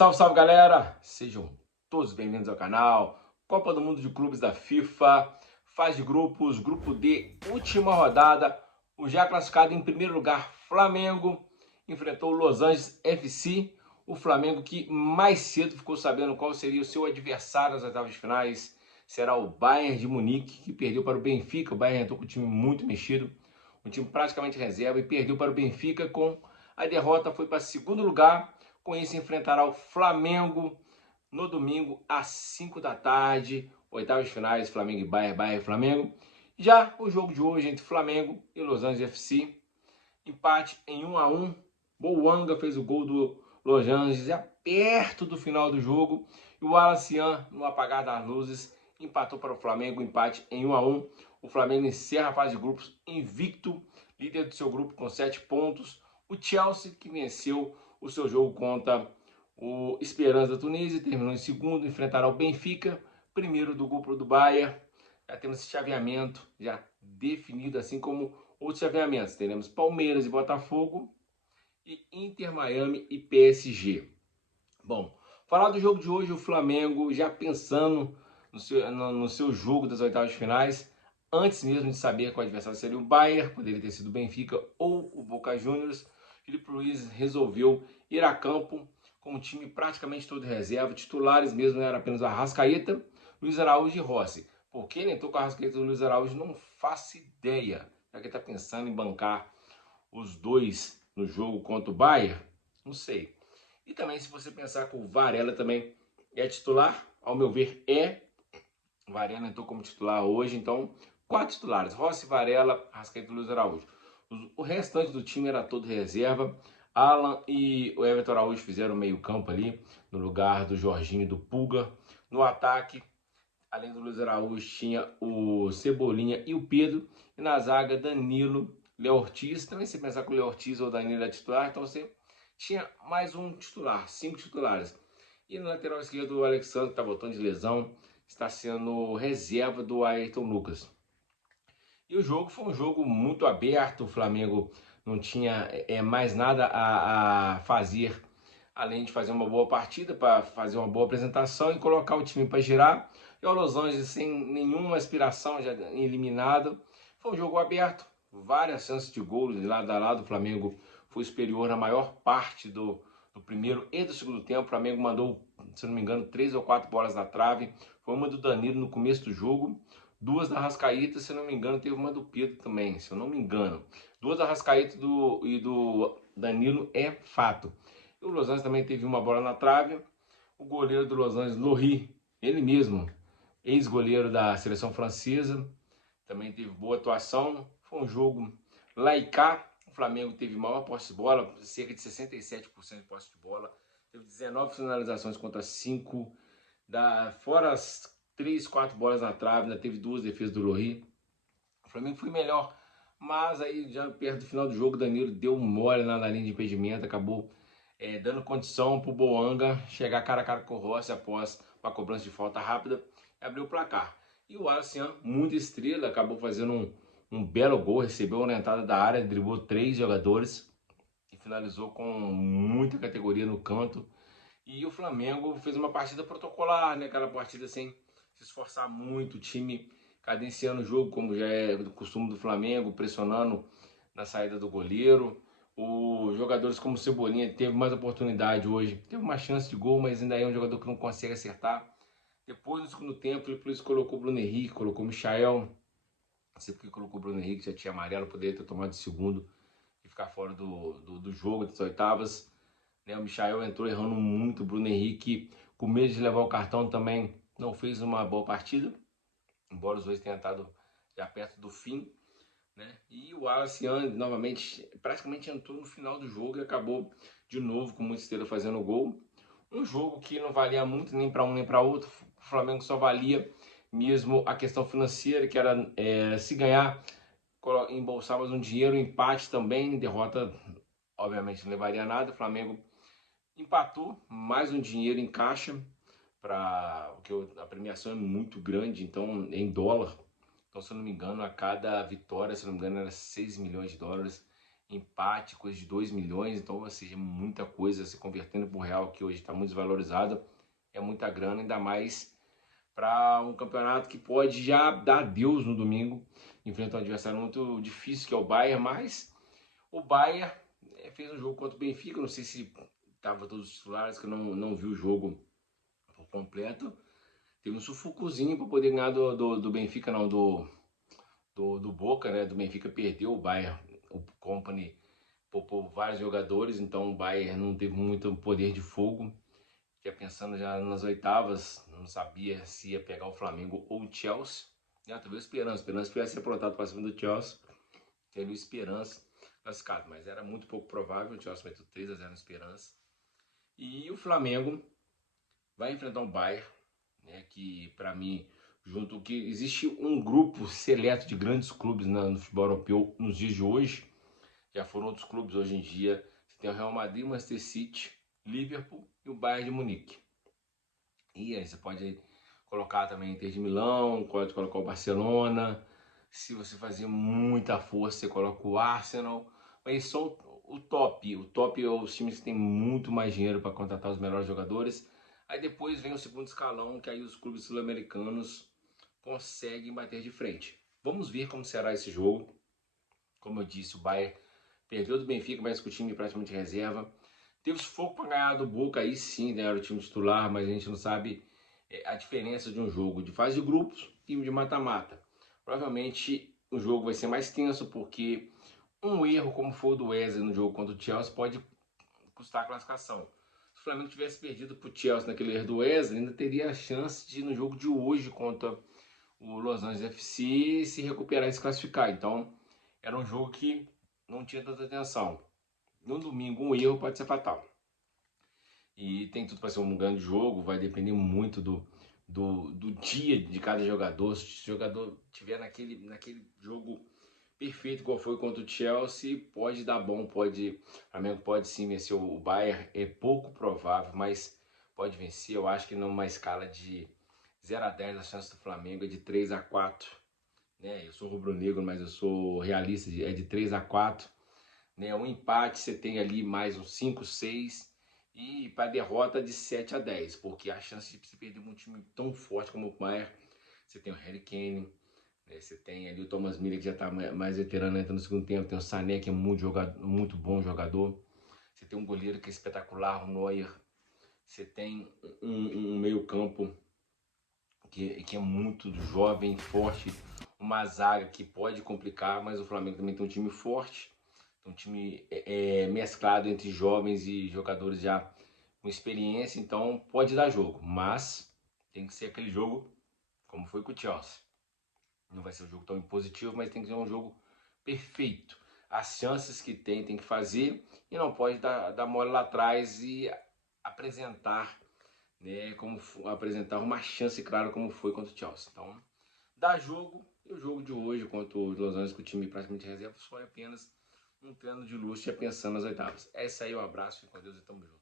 Salve, salve, galera! Sejam todos bem-vindos ao canal. Copa do Mundo de Clubes da FIFA, fase de grupos, grupo D, última rodada. O já classificado em primeiro lugar, Flamengo, enfrentou o Los Angeles FC. O Flamengo que mais cedo ficou sabendo qual seria o seu adversário nas oitavas de finais. Será o Bayern de Munique, que perdeu para o Benfica. O Bayern entrou com o time muito mexido, um time praticamente reserva, e perdeu para o Benfica com a derrota. Foi para segundo lugar. Com isso, enfrentará o Flamengo no domingo às 5 da tarde. Oitavas de finais, Flamengo e Bayern, Bayern e Flamengo. Já o jogo de hoje entre Flamengo e Los Angeles FC. Empate em 1-1. Boanga fez o gol do Los Angeles já perto do final do jogo. E o Alacian, no apagar das luzes, empatou para o Flamengo. Empate em 1-1. O Flamengo encerra a fase de grupos invicto, líder do seu grupo com 7 pontos. O Chelsea, que venceu o seu jogo contra o Esperance da Tunísia, terminou em segundo, enfrentará o Benfica, primeiro do grupo do Bayern. Já temos esse chaveamento já definido, assim como outros chaveamentos. Teremos Palmeiras e Botafogo e Inter Miami e PSG. Bom, falar do jogo de hoje, o Flamengo já pensando no seu jogo das oitavas de finais, antes mesmo de saber qual adversário seria o Bayern, poderia ter sido o Benfica ou o Boca Juniors. Filipe Luiz resolveu ir a campo com o time praticamente todo reserva, titulares mesmo era apenas o Arrascaeta, Luiz Araújo e Rossi. Por que ele entrou com o Arrascaeta e o Luiz Araújo, não faço ideia, já que ele está pensando em bancar os dois no jogo contra o Bayern, não sei. E também, se você pensar que o Varela também é titular, ao meu ver é. O Varela entrou como titular hoje, então 4 titulares: Rossi, Varela, Arrascaeta e Luiz Araújo. O restante do time era todo reserva. Alan e o Everton Araújo fizeram meio campo ali, no lugar do Jorginho e do Pulga. No ataque, além do Luiz Araújo, tinha o Cebolinha e o Pedro. E na zaga, Danilo, Léo Ortiz. Também, se pensar que o Léo Ortiz ou o Danilo é titular, então você tinha mais um titular, 5 titulares. E no lateral esquerdo, o Alexandre, que está voltando de lesão, está sendo reserva do Ayrton Lucas. E o jogo foi um jogo muito aberto. O Flamengo não tinha mais nada a fazer, além de fazer uma boa partida, para fazer uma boa apresentação e colocar o time para girar. E o Los Angeles sem nenhuma aspiração, já eliminado. Foi um jogo aberto, várias chances de gol de lado a lado. O Flamengo foi superior na maior parte do primeiro e do segundo tempo. O Flamengo mandou, se não me engano, 3 ou 4 bolas na trave. Foi uma do Danilo no começo do jogo, 2 da Arrascaeta, se não me engano, teve uma do Pedro também, se eu não me engano. 2 da Arrascaeta e do Danilo é fato. E o Los Angeles também teve uma bola na trave. O goleiro do Los Angeles, Lohri, ele mesmo, ex-goleiro da seleção francesa, também teve boa atuação. Foi um jogo lá e cá. O Flamengo teve maior posse de bola, cerca de 67% de posse de bola. Teve 19 finalizações contra 5. Fora as 3, 4 bolas na trave, ainda teve 2 defesas do Lohri. O Flamengo foi melhor, mas aí já perto do final do jogo, Danilo deu mole na linha de impedimento, acabou dando condição para o Boanga chegar cara a cara com o Rossi após uma cobrança de falta rápida e abrir o placar. E o Alacian, muito estrela, acabou fazendo um belo gol, recebeu uma entrada da área, driblou 3 jogadores e finalizou com muita categoria no canto. E o Flamengo fez uma partida protocolar, né? Aquela partida sem se esforçar muito, o time cadenciando o jogo, como já é do costume do Flamengo, pressionando na saída do goleiro. Os jogadores como o Cebolinha teve mais oportunidade hoje, teve uma chance de gol, mas ainda é um jogador que não consegue acertar. Depois, no segundo tempo, ele por isso colocou o Bruno Henrique, colocou o Michael. Não sei porque colocou o Bruno Henrique, já tinha amarelo, poderia ter tomado de segundo e ficar fora do jogo das oitavas. O Michael entrou errando muito. O Bruno Henrique, com medo de levar o cartão, também não fez uma boa partida, embora os dois tenham estado já perto do fim, né? E o Alacian novamente praticamente entrou no final do jogo e acabou de novo com muita estrela fazendo gol. Um jogo que não valia muito nem para um nem para outro. O Flamengo só valia mesmo a questão financeira, que era se ganhar, embolsar mais um dinheiro. Empate também, derrota obviamente não levaria nada. O Flamengo empatou, mais um dinheiro em caixa, porque a premiação é muito grande, então em dólar. Então, se eu não me engano, a cada vitória, se eu não me engano, era 6 milhões de dólares. empate, coisa de 2 milhões, então, ou seja, muita coisa se convertendo para o real, que hoje está muito desvalorizado, é muita grana, ainda mais para um campeonato que pode já dar adeus no domingo, enfrenta um adversário muito difícil, que é o Bayern, mas o Bayern fez um jogo contra o Benfica, não sei se estava todos os titulares, que eu não vi o jogo por completo, teve um sufocozinho para poder ganhar do Benfica, não, do Boca, né? Do Benfica perdeu o Bayern, o Company poupou vários jogadores, então o Bayern não teve muito poder de fogo. Já pensando já nas oitavas, não sabia se ia pegar o Flamengo ou o Chelsea. Já teve o Esperança que ia ser aprontado para cima do Chelsea, teve o Esperança classificado, mas era muito pouco provável, o Chelsea meteu 3-0 no Esperança. E o Flamengo vai enfrentar o Bayern, né, que para mim, junto que existe um grupo seleto de grandes clubes no futebol europeu nos dias de hoje, já foram outros clubes hoje em dia, você tem o Real Madrid, Manchester City, Liverpool e o Bayern de Munique. E aí você pode colocar também Inter de Milão, pode colocar o Barcelona, se você fazer muita força você coloca o Arsenal, mas são o top é os times que têm muito mais dinheiro para contratar os melhores jogadores. Aí depois vem o segundo escalão, que aí os clubes sul-americanos conseguem bater de frente. Vamos ver como será esse jogo. Como eu disse, o Bayern perdeu do Benfica, mas com o time praticamente reserva. Teve sufoco para ganhar do Boca, aí sim, né, era o time titular, mas a gente não sabe a diferença de um jogo de fase de grupos e de mata-mata. Provavelmente o jogo vai ser mais tenso, porque um erro como foi o do Wesley no jogo contra o Chelsea pode custar a classificação. Se o Flamengo tivesse perdido para o Chelsea naquele erro do Wesley, ainda teria a chance de, no jogo de hoje contra o Los Angeles FC, se recuperar e se classificar. Então, era um jogo que não tinha tanta atenção. No domingo, um erro pode ser fatal. E tem tudo para ser um grande jogo, vai depender muito do dia de cada jogador. Se o jogador estiver naquele jogo perfeito, qual foi contra o Chelsea, pode dar bom, o Flamengo pode sim vencer o Bayern, é pouco provável, mas pode vencer. Eu acho que numa escala de 0-10 a chance do Flamengo é de 3-4, né? Eu sou rubro-negro, mas eu sou realista, é de 3-4, né? Um empate você tem ali mais uns 5-6 e para derrota de 7-10, porque a chance de você perder um time tão forte como o Bayern, você tem o Harry Kane, né? Você tem ali o Thomas Müller, que já está mais veterano, entra no segundo tempo, tem o Sané, que é muito bom jogador, você tem um goleiro que é espetacular, o Neuer, você tem um meio campo que é muito jovem, forte, uma zaga que pode complicar, mas o Flamengo também tem um time forte, um time mesclado entre jovens e jogadores já com experiência, então pode dar jogo, mas tem que ser aquele jogo como foi com o Chelsea. Não vai ser um jogo tão impositivo, mas tem que ser um jogo perfeito. As chances que tem que fazer e não pode dar mole lá atrás e apresentar, né, apresentar uma chance clara como foi contra o Chelsea. Então, dá jogo, e o jogo de hoje contra o Los Angeles com o time praticamente reserva só é apenas um treino de luxo, já pensando nas oitavas. É isso aí, um abraço, fique com Deus e tamo junto.